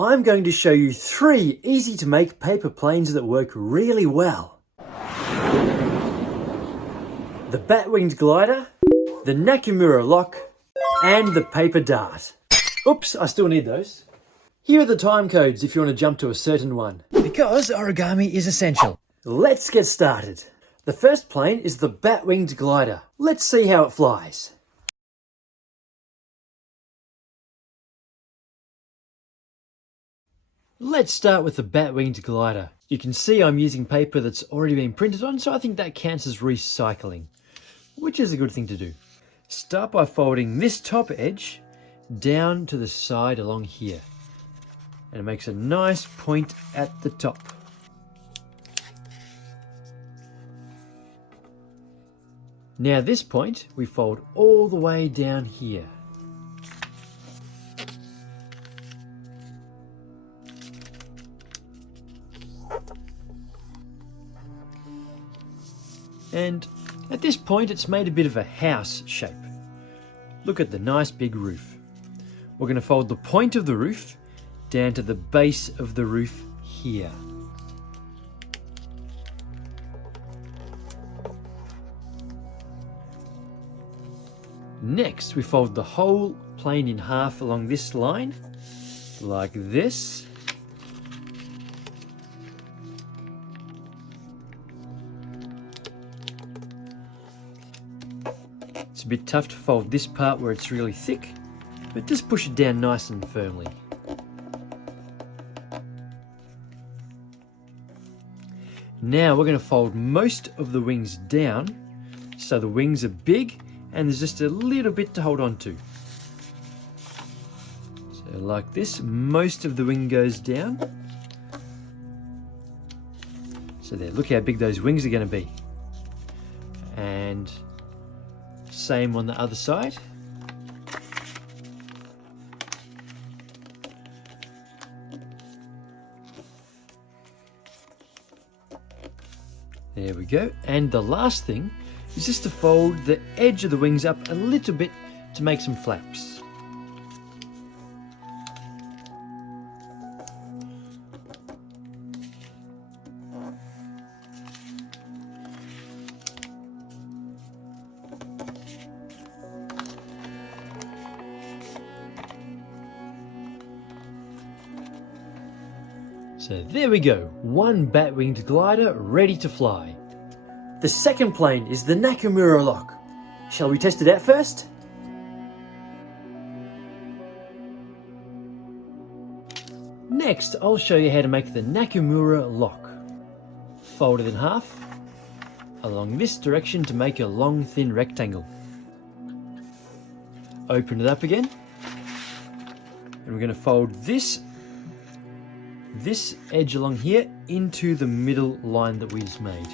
I'm going to show you 3 easy to make paper planes that work really well. The bat-winged glider, the Nakamura Lock, and the paper dart. Oops, I still need those. Here are the time codes if you want to jump to a certain one, because origami is essential. Let's get started. The first plane is the bat-winged glider. Let's see how it flies. Let's start with the bat-winged glider. You can see I'm using paper that's already been printed on, so I think that counts as recycling, which is a good thing to do. Start by folding this top edge down to the side along here, and it makes a nice point at the top. Now this point we fold all the way down here. And at this point it's made a bit of a house shape. Look at the nice big roof. We're going to fold the point of the roof down to the base of the roof here. Next we fold the whole plane in half along this line, like this. It's a bit tough to fold this part where it's really thick, but just push it down nice and firmly. Now we're going to fold most of the wings down so the wings are big and there's just a little bit to hold on to. So like this, most of the wing goes down. So there, look how big those wings are going to be. And same on the other side. There we go. And the last thing is just to fold the edge of the wings up a little bit to make some flaps. So there we go, one bat-winged glider ready to fly. The second plane is the Nakamura Lock. Shall we test it out first? Next, I'll show you how to make the Nakamura Lock. Fold it in half along this direction to make a long, thin rectangle. Open it up again, and we're going to fold this edge along here into the middle line that we just made.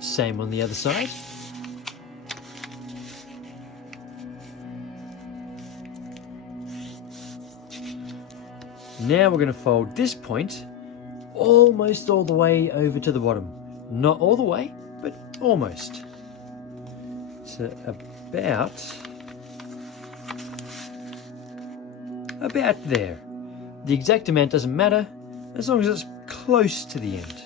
Same on the other side. Now we're going to fold this point almost all the way over to the bottom. Not all the way, but almost. So about there. The exact amount doesn't matter as long as it's close to the end.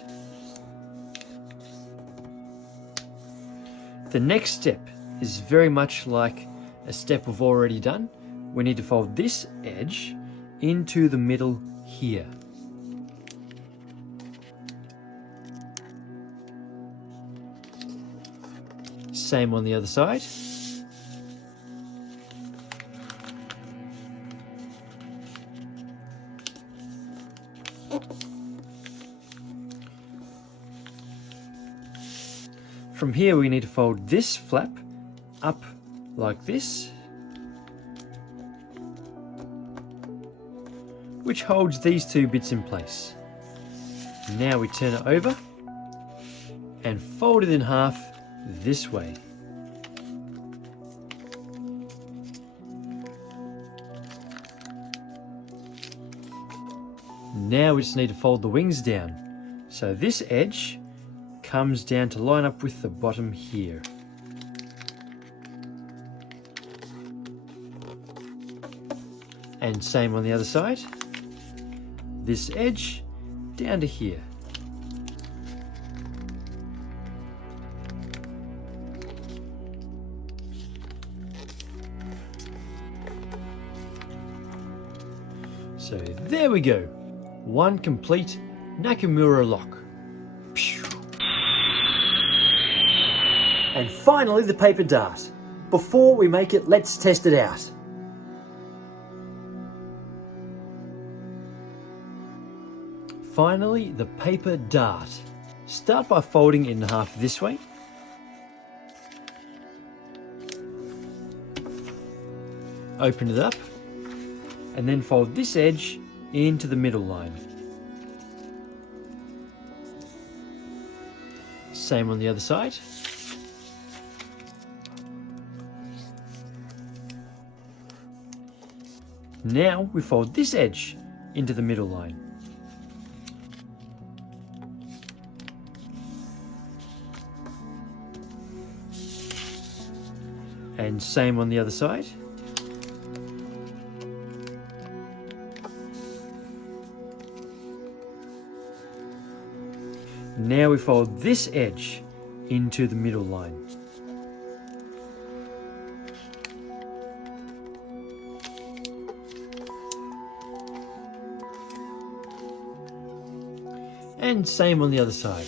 The next step is very much like a step we've already done. We need to fold this edge into the middle here. Same on the other side. From here we need to fold this flap up like this, which holds these two bits in place. Now we turn it over and fold it in half this way. Now we just need to fold the wings down. So this edge comes down to line up with the bottom here. And same on the other side. This edge down to here. So there we go. One complete Nakamura Lock. And finally the paper dart. Before we make it, let's test it out. Finally, the paper dart. Start by folding it in half this way. Open it up, and then fold this edge into the middle line. Same on the other side. Now we fold this edge into the middle line. And same on the other side. Now we fold this edge into the middle line. And same on the other side.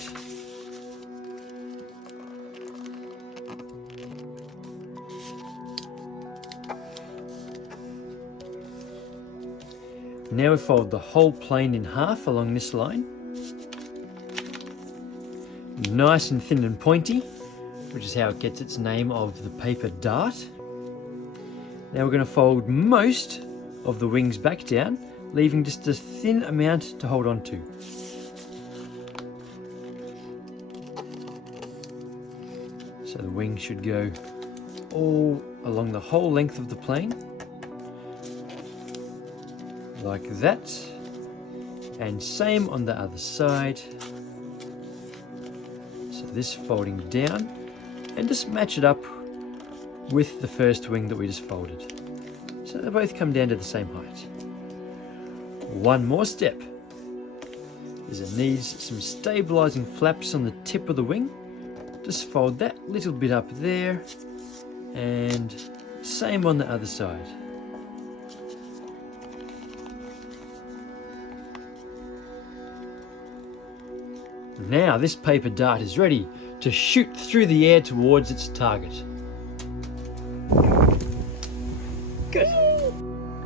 Now we fold the whole plane in half along this line. Nice and thin and pointy, which is how it gets its name of the paper dart. Now we're going to fold most of the wings back down, leaving just a thin amount to hold on to. So the wing should go all along the whole length of the plane, like that, and same on the other side. So this folding down, and just match it up with the first wing that we just folded, so they both come down to the same height. One more step is it needs some stabilizing flaps on the tip of the wing. Just fold that little bit up there, and same on the other side. Now this paper dart is ready to shoot through the air towards its target. Good.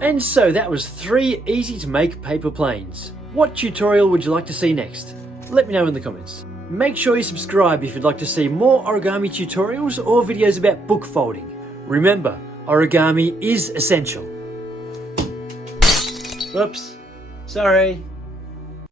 And so that was 3 easy to make paper planes. What tutorial would you like to see next? Let me know in the comments. Make sure you subscribe if you'd like to see more origami tutorials or videos about book folding. Remember, origami is essential. Oops, sorry.